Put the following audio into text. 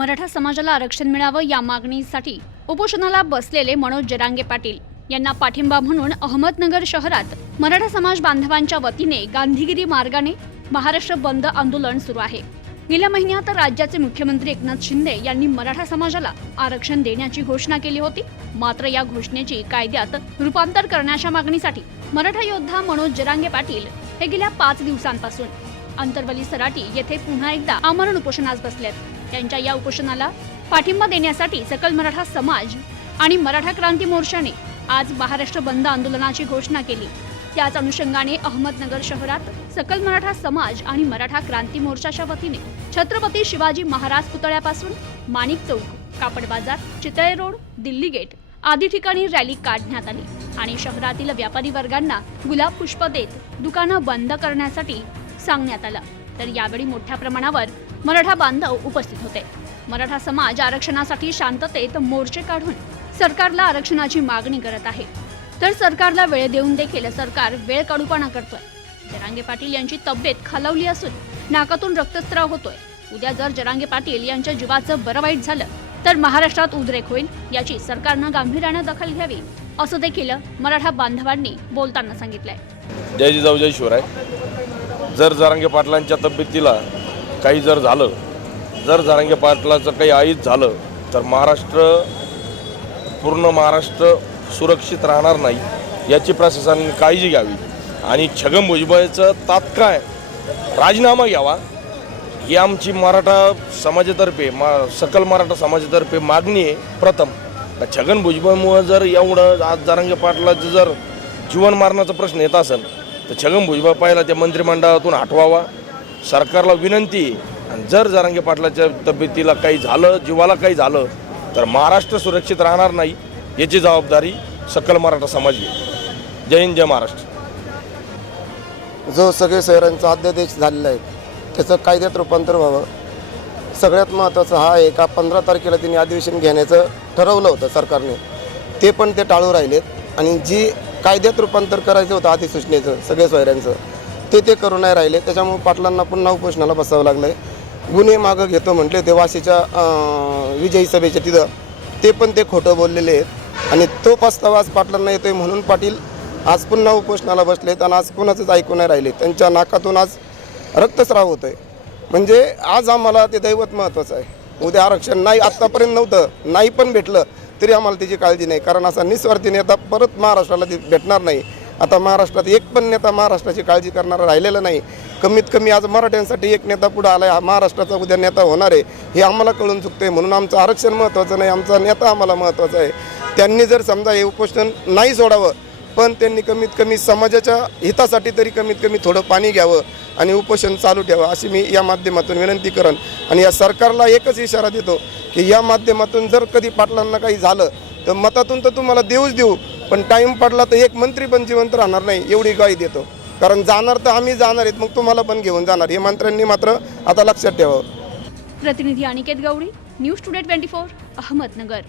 मराठा समाजाला आरक्षण मिळावं या मागणीसाठी उपोषणाला बसलेले मनोज जरांगे पाटील यांना पाठिंबा म्हणून अहमदनगर शहरात मराठा समाज बांधवांच्या वतीने गांधीगिरी मार्गाने महाराष्ट्र बंद आंदोलन सुरू आहे. गेल्या महिन्यात राज्याचे मुख्यमंत्री एकनाथ शिंदे यांनी मराठा समाजाला आरक्षण देण्याची घोषणा केली होती. मात्र या घोषणेची कायद्यात रूपांतर करण्याच्या मागणीसाठी मराठा योद्धा मनोज जरांगे पाटील हे गेल्या पाच दिवसांपासून अंतरवली सराटी येथे पुन्हा एकदा आमरण उपोषणास बसलेत. त्यांच्या या उपोषणाला पाठिंबा देण्यासाठी सकल मराठा समाज आणि मराठा क्रांती मोर्चाने आज महाराष्ट्र बंद आंदोलनाची घोषणा केली. त्याच अनुषंगाने अहमदनगर शहरात सकल मराठा समाज आणि मराठा क्रांती मोर्चाच्या वतीने छत्रपती शिवाजी महाराज पुतळ्यापासून माणिक चौक कापड बाजार चितळे रोड दिल्ली गेट आदी ठिकाणी रॅली काढण्यात आली आणि शहरातील व्यापारी वर्गांना गुलाब पुष्प देत दुकानं बंद करण्यासाठी सांगण्यात आलं. तर यावेळी मोठ्या प्रमाणावर मराठा बांधव उपस्थित होते. मराठा समाज आरक्षणासाठी शांततेत मोर्चे काढून सरकारला आरक्षणाची मागणी करत आहे. तर सरकारला वेळ देऊन देखील सरकार वेळ काढूपणा करतोय. जरांगे पाटील यांची तब्येत खालावली असून नाकातून रक्तस्राव होतोय. उद्या जर जरांगे पाटील यांच्या जीवाचं बरं वाईट झालं तर महाराष्ट्रात उद्रेक होईल याची सरकारनं गांभीर्यानं दखल घ्यावी असं देखील मराठा बांधवांनी बोलताना सांगितलंय. जय जिजाऊ जय शिवराय. जर जारांगे पाटलांच्या तब्येतीला काही जर झालं जर जारांगे पाटलाचं काही आईच झालं तर महाराष्ट्र पूर्ण महाराष्ट्र सुरक्षित राहणार नाही याची प्रशासनाने काळजी घ्यावी. आणि छगन भुजबळचं तात्काळ राजीनामा घ्यावा. ही आमची मराठा समाजातर्फे मा सकल मराठा समाजातर्फे मागणी आहे प्रथम. छगन भुजबळमुळं जर एवढं आज जरांगे पाटलाचं जर जीवन मारण्याचा प्रश्न येत असेल तर छगन भुजबळ पाहिला त्या मंत्रिमंडळातून हटवावा. सरकारला विनंती आणि जर जारंगे पाटलाच्या तब्येतीला काही झालं जीवाला काही झालं तर महाराष्ट्र सुरक्षित राहणार नाही याची जबाबदारी सकल मराठा समाज घेईल जय हिंद जय महाराष्ट्र. जो सगळे शहरांचा अध्यादेश झालेला आहे त्याचं कायद्यात रूपांतर व्हावं. सगळ्यात महत्त्वाचं हा आहे का पंधरा तारखेला त्यांनी अधिवेशन घेण्याचं ठरवलं होतं सरकारने. ते पण ते टाळू राहिलेत. आणि जी कायद्यात रूपांतर करायचं होतं अधिसूचनेचं सगळ्या सोयऱ्यांचं. ते ते करू नाही राहिले. त्याच्यामुळे पाटलांना पुन्हा उपोषणाला बसावं लागलं आहे गुन्हे मागं घेतो म्हटले ते वाशीच्या विजयी सभेच्या तिथं. ते पण ते खोटं बोललेले आहेत. आणि तो पस्तावा आज पाटलांना येतोय म्हणून पाटील आज पुन्हा उपोषणाला बसलेत आणि आज कुणाचंच ऐकू नाही राहिले. त्यांच्या नाकातून आज रक्तस्राव आहे म्हणजे आज आम्हाला ते दैवत महत्त्वाचं आहे. उद्या आरक्षण नाही आत्तापर्यंत नव्हतं. नाही पण भेटलं. तरी आम्हाला त्याची काळजी नाही. कारण असा निस्वार्थी नेता परत महाराष्ट्राला ते भेटणार नाही. आता महाराष्ट्रात एक पण नेता महाराष्ट्राची काळजी करणारा राहिलेला नाही. कमीत कमी आज मराठ्यांसाठी एक नेता पुढे आला आहे. हा महाराष्ट्राचा उद्या नेता होणार आहे. हे आम्हाला कळून चुकते म्हणून आमचं आरक्षण महत्त्वाचं नाही. आमचा नेता आम्हाला महत्त्वाचा आहे. त्यांनी जर समजा हे उपोषण नाही सोडावं पण त्यांनी कमीत कमी समाजाच्या हितासाठी तरी कमीत कमी थोडं पाणी घ्यावं आणि उपोषण चालू ठेवावं अशी मी या माध्यमातून विनंती करन. आणि या सरकारला एकच इशारा देतो की या माध्यमातून जर कधी पाटलांना काही झालं तर मतातून तर तुम्हाला देऊच देऊ पण टाईम पडला तर एक मंत्री पण जिवंत राहणार नाही एवढी ग्वाही देतो. कारण जाणार तर आम्ही जाणार आहेत मग तुम्हाला पण घेऊन जाणार. हे मंत्र्यांनी मात्र आता लक्षात ठेवावं. प्रतिनिधी Aniket Gawali news today twenty four Ahmednagar.